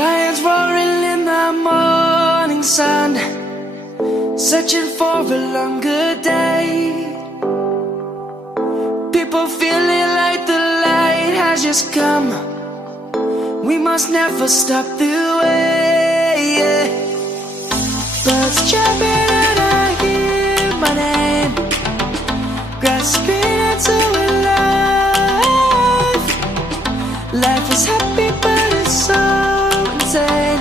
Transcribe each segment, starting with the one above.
Lions roaring in the morning sun, searching for a longer day. People feeling like the light has just come. We must never stop the way. Birds jumping and I hear my name, grasping into a life. Life is happy but it's so insane.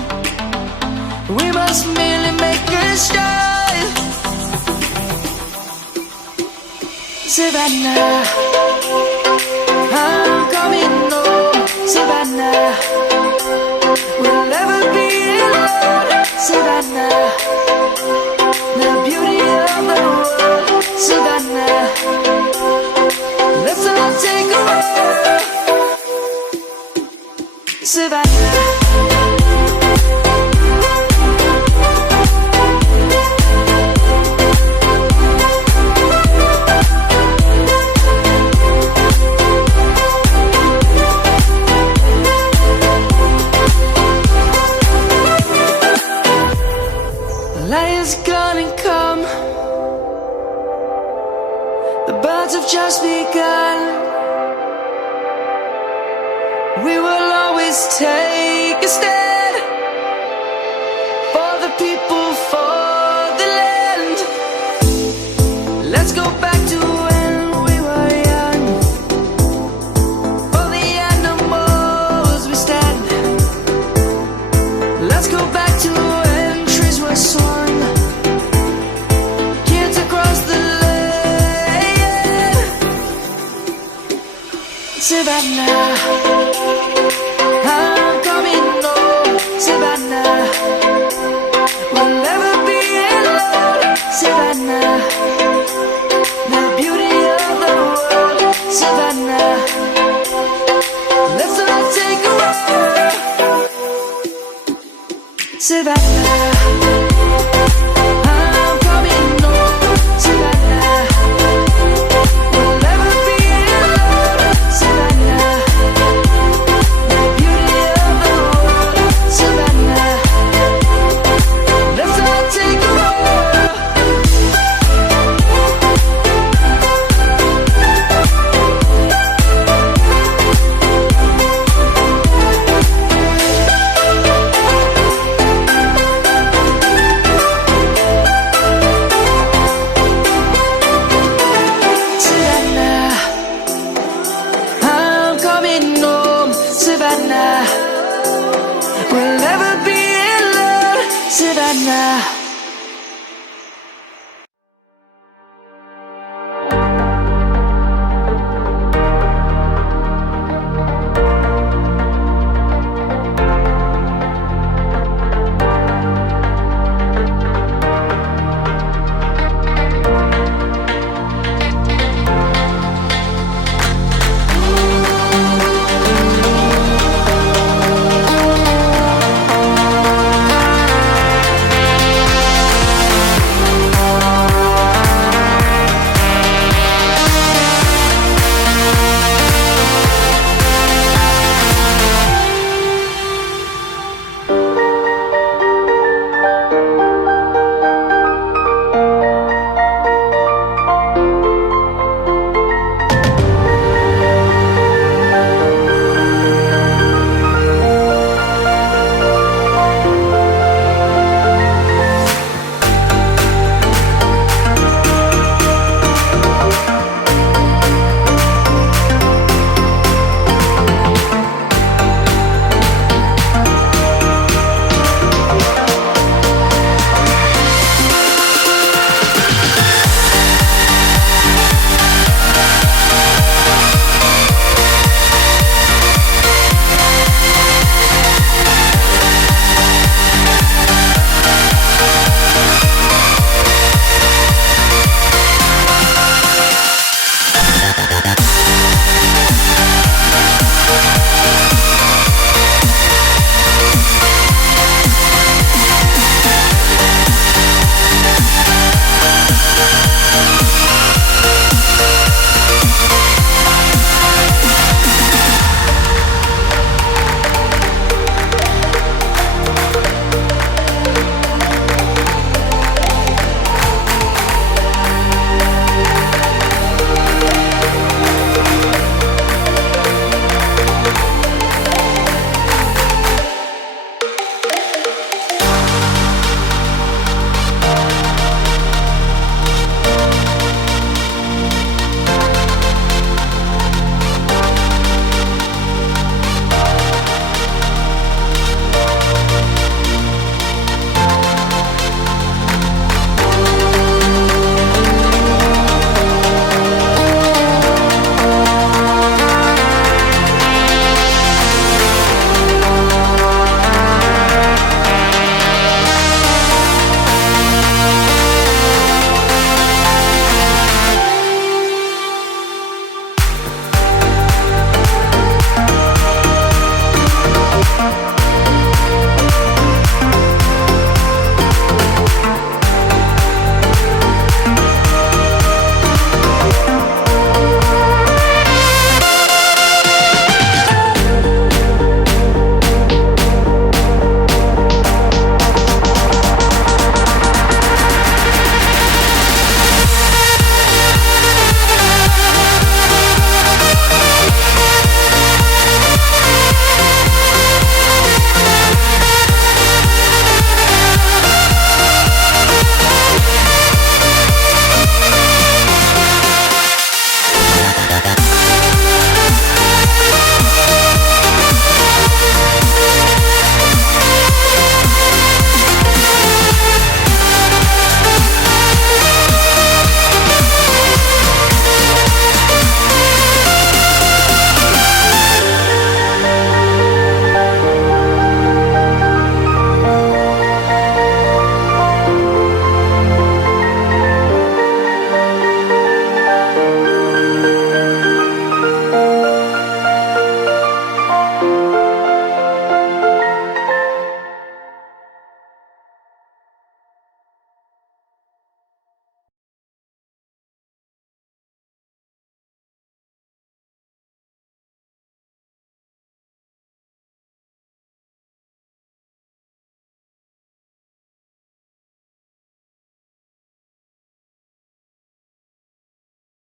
We must merely make a start. Savannah, I'm coming home. Savannah, we'll never be alone. Savannah, the beauty of the world. Savannah, let's all take a walk. Savannah. rewards have just begun. We will always take a stand for the people, for the land. Let's go back to when we were young. For the animals we stand. Let's go back to when trees were swung. Kids across the land. Savannah, I'm coming home. Savannah, we'll never be alone. Savannah, the beauty of the world. Savannah, let's all take a walk. Savannah, I'm coming home. Savannah, we'll never be alone. Savannah, the beauty of the world. Savannah, let's all take a walk. Savannah, I'm coming home. Savannah, we'll never be alone. Savannah.